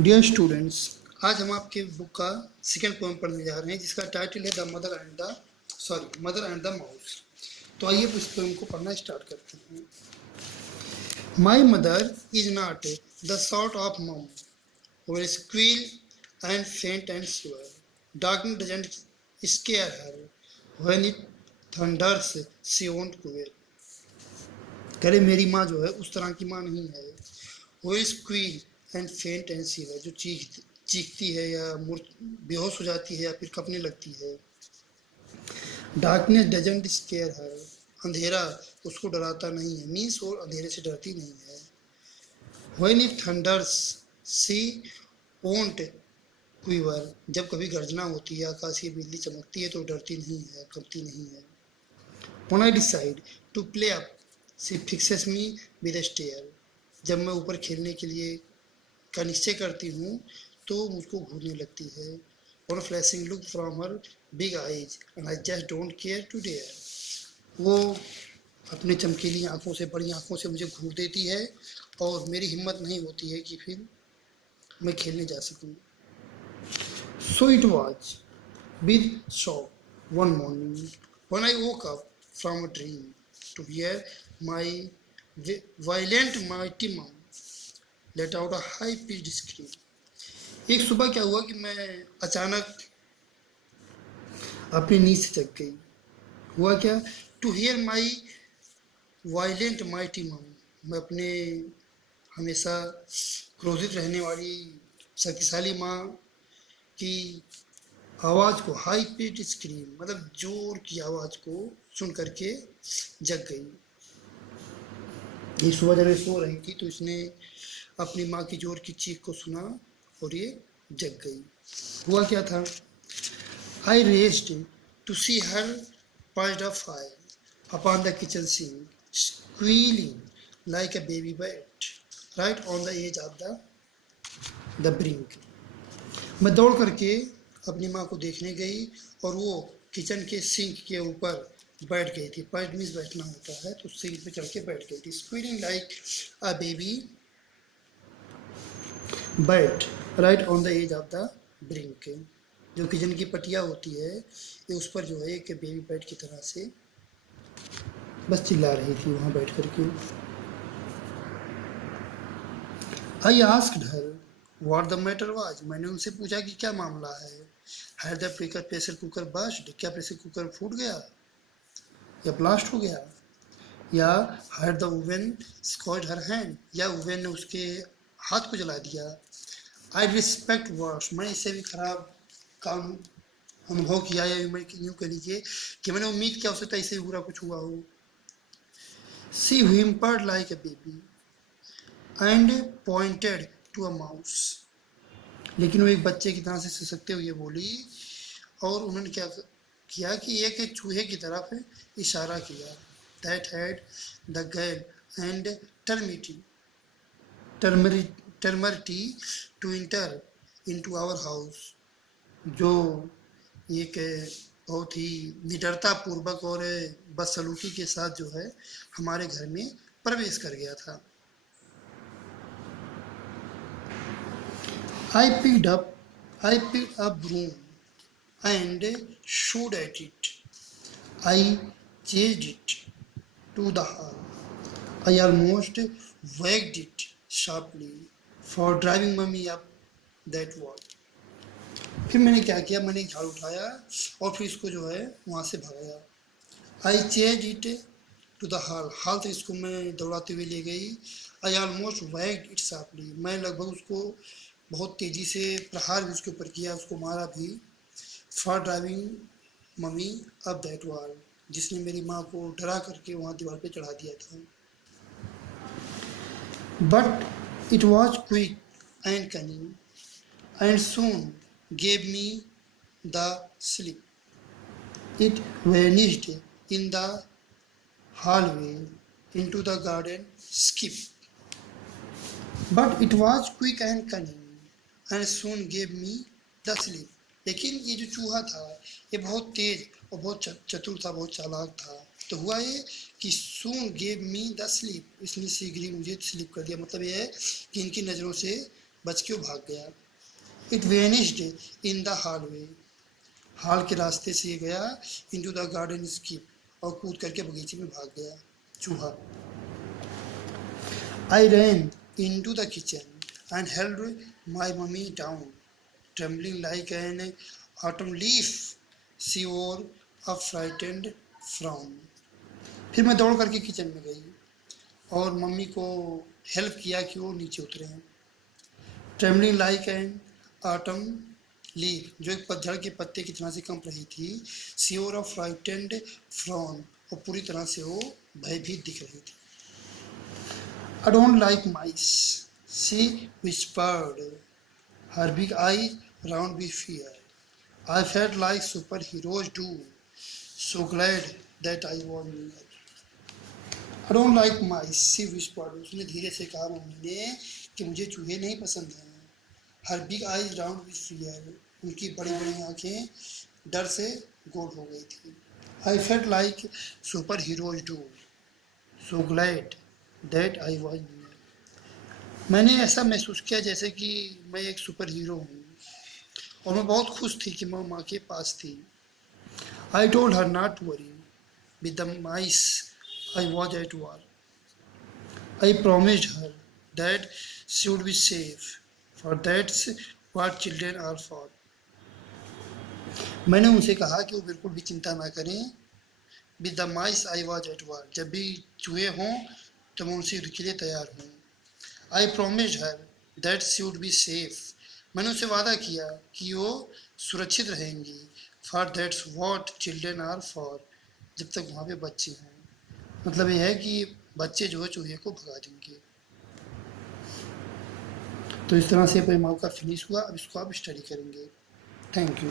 Dear students, आज हम आपके बुक का सेकेंड पोएम पढ़ने जा रहे हैं जिसका टाइटल है मदर एंड द माउस। तो आइए इस पोएम को पढ़ना स्टार्ट करते हैं। My mother is not the sort of मम who will squeal and faint and shiver. Darkness doesn't scare her. When it thunders, she won't quail. कह रहे मेरी माँ जो है उस तरह की माँ नहीं है। वो स्क्वील एंड फेंट एंड शिवर, जो चीखती है या बेहोश हो जाती है या फिर कँपने लगती है। डार्कनेस डजंट स्केयर हर, अंधेरा उसको डराता नहीं है, मीन्स वो अंधेरे से डरती नहीं है। When it thunders she won't quiver, जब कभी गर्जना होती है, आकाशीय बिजली चमकती है तो डरती नहीं है, कंपती नहीं है। When I decide to play up she fixes me with a stare, जब मैं ऊपर खेलने के लिए का निश्चय करती हूँ तो मुझको घूरने लगती है। One flashing look from her big eyes and I just don't care to dare, वो अपने चमकीली आंखों से, बड़ी आंखों से मुझे घूर देती है और मेरी हिम्मत नहीं होती है कि फिर मैं खेलने जा सकूं। So it was with shock one morning when I woke up from a dream to hear my violent mighty mum let out a high pitched scream. एक सुबह क्या हुआ कि मैं अचानक अपनी नींद से जग गई। हुआ क्या? To hear my violent mighty mum, मैं अपने हमेशा क्रोधित रहने वाली शक्तिशाली माँ की आवाज़ को, हाई पिच्ड स्क्रीम मतलब जोर की आवाज़ को सुन करके जग गई। ये सुबह जब सो रही थी तो इसने अपनी माँ की जोर की चीख को सुना और ये जग गई। हुआ क्या था? I raced to see her perched up high upon the kitchen sink, squealing like a baby bat, right on the edge of the brink. मैं दौड़ करके अपनी माँ को देखने गई और वो किचन के सिंक के ऊपर बैठ गई थी। पर्च मीन्स बैठना होता है, तो सिंक पे चढ़ के बैठ गई थी। Squealing like a baby bat right on the edge of the brink, जो किचन की पटिया होती है ये उस पर जो है एक बेबी बैट की तरह से बस चिल्ला रही थी वहाँ बैठ करके। I asked her what the matter was, मैंने उनसे पूछा कि क्या मामला है। Had the pressure cooker burst, क्या प्रेशर कुकर फूट गया या ब्लास्ट हो गया, या had the oven scald her hand, या ओवन ने उसके हाथ को जला दिया। आई रिस्पेक्ट वर्स, मैं इससे भी खराब काम अनुभव किया, या यूँ कह लीजिए कि मैंने उम्मीद किया उससे ऐसे बुरा कुछ हुआ हो। She whimpered like a baby and pointed to a mouse, लेकिन वो एक बच्चे की तरह से सिसकते हुए बोली और उन्होंने क्या किया कि एक चूहे की तरफ इशारा किया। That had the girl and temerity to enter into our house, जो एक बहुत ही निडरता पूर्वक और बदसलूकी के साथ जो है हमारे घर में प्रवेश कर गया था। I picked up broom and shot at it. I chased it to the hall. I almost whacked it sharply for driving mummy up that wall. फिर मैंने क्या किया, मैंने एक झाड़ू उठाया और फिर इसको जो है वहाँ से भगाया। I chase it to the hall तक इसको मैं दौड़ाते हुए ले गई। I almost whacked it sharply, मैं लगभग उसको बहुत तेज़ी से प्रहार भी उसके ऊपर किया, उसको मारा भी। For driving mummy up that wall, जिसने मेरी माँ को डरा करके वहाँ दीवार पे चढ़ा दिया था। But it was quick and cunning and soon gave me the slip. It vanished in the hallway into the garden skip. But it was quick and cunning and soon gave me the slip. लेकिन ये जो चूहा था ये बहुत तेज और बहुत चतुर था, बहुत चालाक था। तो हुआ ये कि soon gave me the slip, इसने शीघ्र ही मुझे स्लिप कर दिया। मतलब ये है कि इनकी नज़रों से बच के वो भाग गया। It वेनिश्ड in the hallway, hall के रास्ते से ये गया। इनटू द गार्डन स्किप, और कूद करके बगीचे में भाग गया चूहा। I ran into the kitchen and held my mummy down, trembling like an autumn leaf, she wore a frightened frown. फिर मैं दौड़ करके किचन में गई और मम्मी को हेल्प किया कि वो नीचे उतरे हैं। Trembling like an autumn leaf, जो एक पतझड़ के पत्ते की तरह से कंप रही थी। सी वोर अ फ्राइटेंड फ्राउन, और पूरी तरह से वो भयभीत दिख रही थी। I don't like mice, she whispered, her big eyes round with fear. I felt like superheroes do, so glad that I was near. I don't like mice, she whispered. उसने धीरे से कहा मम्मी ने कि मुझे चूहे नहीं पसंद हैं। Her big eyes round with fear, उनकी बड़ी बड़ी आंखें डर से गोल हो गई थी। I felt like superheroes do, so glad that I was near. मैंने ऐसा महसूस किया जैसे कि मैं एक सुपर हीरो हूँ, और मैं बहुत खुश थी कि मैं माँ के पास थी। I told her not to worry with the mice I was at war. I promised her that she would be safe, for that's what children are for. मैंने उनसे कहा कि वो बिल्कुल भी चिंता ना करें। With the mice I was at war, जब भी चूहे हों तो मैं उनसे युद्ध के लिए तैयार हूँ। आई promised her that she would be safe, मैंने उससे वादा किया कि वो सुरक्षित रहेंगी। For that's what children are for, जब तक वहाँ पे बच्चे हैं। मतलब ये है कि बच्चे जो है चूहे को भगा देंगे। तो इस तरह से पोएम आपका फिनिश हुआ। अब इसको आप स्टडी करेंगे। Thank you.